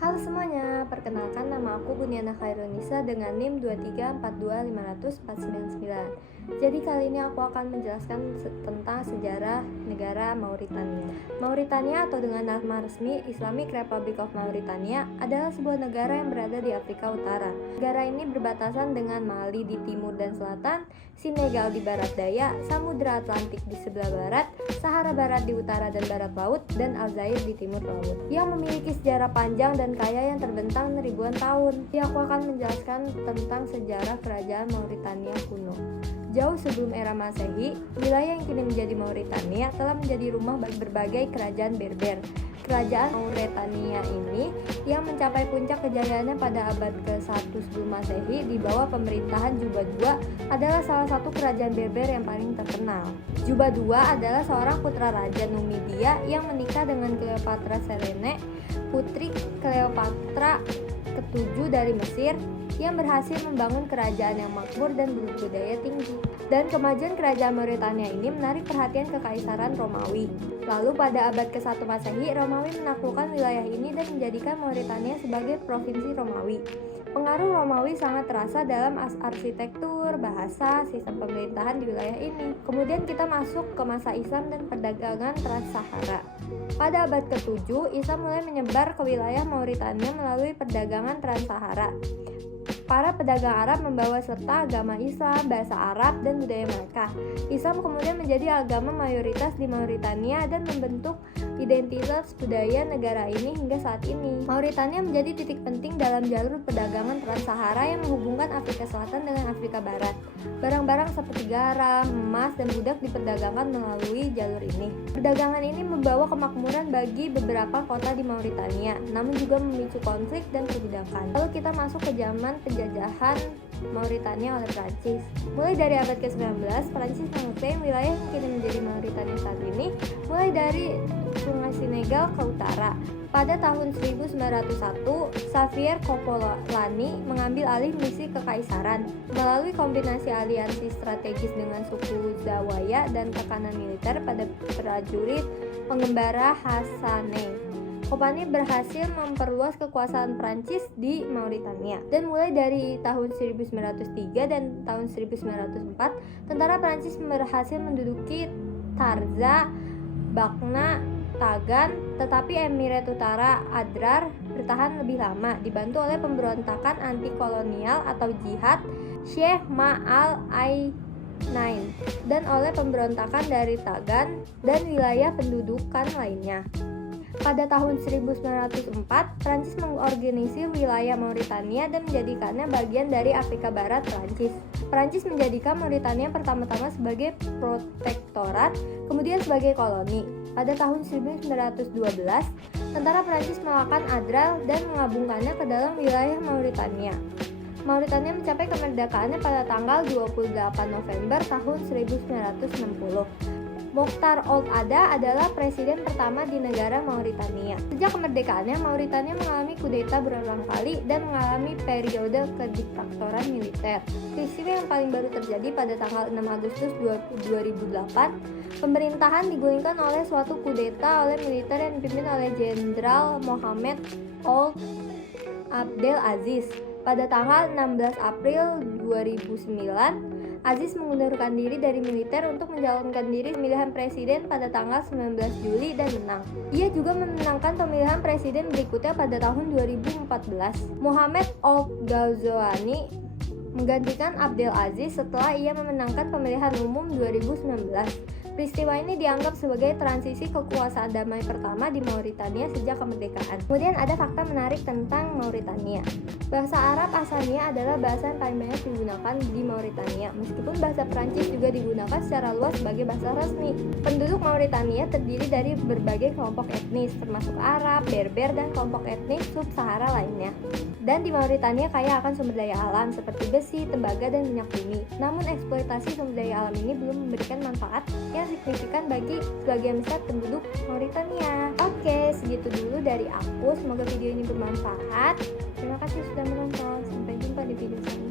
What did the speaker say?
Halo semuanya, perkenalkan nama aku Buniana Khairunisa dengan NIM 23425004999. Jadi kali ini aku akan menjelaskan tentang sejarah negara Mauritania. Mauritania atau dengan nama resmi Islamic Republic of Mauritania adalah sebuah negara yang berada di Afrika Utara. Negara ini berbatasan dengan Mali di timur dan selatan, Senegal di barat daya, Samudra Atlantik di sebelah barat, Sahara Barat di utara dan barat laut, dan Aljazair di timur laut, yang memiliki sejarah panjang dan kaya yang terbentang ribuan tahun. Jadi aku akan menjelaskan tentang sejarah kerajaan Mauritania kuno. Jauh sebelum era Masehi, wilayah yang kini menjadi Mauritania telah menjadi rumah bagi berbagai kerajaan Berber. Kerajaan Mauritania ini yang mencapai puncak kejayaannya pada abad ke-1 sebelum Masehi di bawah pemerintahan Juba II adalah salah satu kerajaan Berber yang paling terkenal. Juba II adalah seorang putra raja Numidia yang menikah dengan Cleopatra Selene, putri Cleopatra ke-7 dari Mesir, yang berhasil membangun kerajaan yang makmur dan berbudaya tinggi. Dan kemajuan kerajaan Mauritania ini menarik perhatian Kekaisaran Romawi. Lalu pada abad ke-1 Masehi, Romawi menaklukkan wilayah ini dan menjadikan Mauritania sebagai provinsi Romawi. Pengaruh Romawi sangat terasa dalam arsitektur, bahasa, sistem pemerintahan di wilayah ini. Kemudian kita masuk ke masa Islam dan perdagangan Trans-Sahara. Pada abad ke-7, Islam mulai menyebar ke wilayah Mauritania melalui perdagangan Trans-Sahara. Para pedagang Arab membawa serta agama Islam, bahasa Arab, dan budaya mereka. Islam kemudian menjadi agama mayoritas di Mauritania dan membentuk identitas budaya negara ini hingga saat ini. Mauritania menjadi titik penting dalam jalur perdagangan Trans-Sahara yang menghubungkan Afrika Selatan dengan Afrika Barat. Barang-barang seperti garam, emas, dan budak diperdagangkan melalui jalur ini. Perdagangan ini membawa kemakmuran bagi beberapa kota di Mauritania, namun juga memicu konflik dan perbudakan. Lalu kita masuk ke zaman penjajahan Mauritania oleh Prancis. Mulai dari abad ke-19, Prancis mengeklaim wilayah yang kini menjadi Mauritania saat ini, mulai dari Sungai Senegal ke utara. Pada tahun 1901, Xavier Coppolani mengambil alih misi kekaisaran. Melalui kombinasi aliansi strategis dengan suku Zawaya dan tekanan militer pada prajurit pengembara Hassane, Kopani berhasil memperluas kekuasaan Prancis di Mauritania. Dan mulai dari tahun 1903 dan tahun 1904, tentara Prancis berhasil menduduki Tarza, Bakna, Tagan, tetapi Emirat Utara Adrar bertahan lebih lama, dibantu oleh pemberontakan anti-kolonial atau jihad Sheikh Ma'al Ain dan oleh pemberontakan dari Tagan dan wilayah pendudukan lainnya. Pada tahun 1904, Prancis mengorganisir wilayah Mauritania dan menjadikannya bagian dari Afrika Barat Prancis. Prancis menjadikan Mauritania pertama-tama sebagai protektorat, kemudian sebagai koloni. Pada tahun 1912, tentara Prancis melakukan Adral dan mengabungkannya ke dalam wilayah Mauritania. Mauritania mencapai kemerdekaannya pada tanggal 28 November tahun 1960. Mokhtar Ould Adha adalah presiden pertama di negara Mauritania. Sejak kemerdekaannya, Mauritania mengalami kudeta berulang kali dan mengalami periode kediktatoran militer. Peristiwa yang paling baru terjadi pada tanggal 6 Agustus 2008, pemerintahan digulingkan oleh suatu kudeta oleh militer yang dipimpin oleh Jenderal Mohamed Ould Abdel Aziz. Pada tanggal 16 April 2009, Aziz mengundurkan diri dari militer untuk menjalankan diri pemilihan presiden pada tanggal 19 Juli dan menang. Ia juga memenangkan pemilihan presiden berikutnya pada tahun 2014. Mohamed Ould Ghazouani menggantikan Abdel Aziz setelah ia memenangkan pemilihan umum 2019. Peristiwa ini dianggap sebagai transisi kekuasaan damai pertama di Mauritania sejak kemerdekaan. Kemudian ada fakta menarik tentang Mauritania. Bahasa Arab asalnya adalah bahasa yang paling banyak digunakan di Mauritania, meskipun bahasa Prancis juga digunakan secara luas sebagai bahasa resmi. Penduduk Mauritania terdiri dari berbagai kelompok etnis, termasuk Arab, Berber, dan kelompok etnis sub-Sahara lainnya. Dan di Mauritania kaya akan sumber daya alam seperti besi, tembaga, dan minyak bumi. Namun eksploitasi sumber daya alam ini belum memberikan manfaat yang signifikan bagi sebagian besar penduduk Mauritania. Oke, segitu dulu dari aku. Semoga video ini bermanfaat. Terima kasih sudah menonton. Sampai jumpa di video selanjutnya.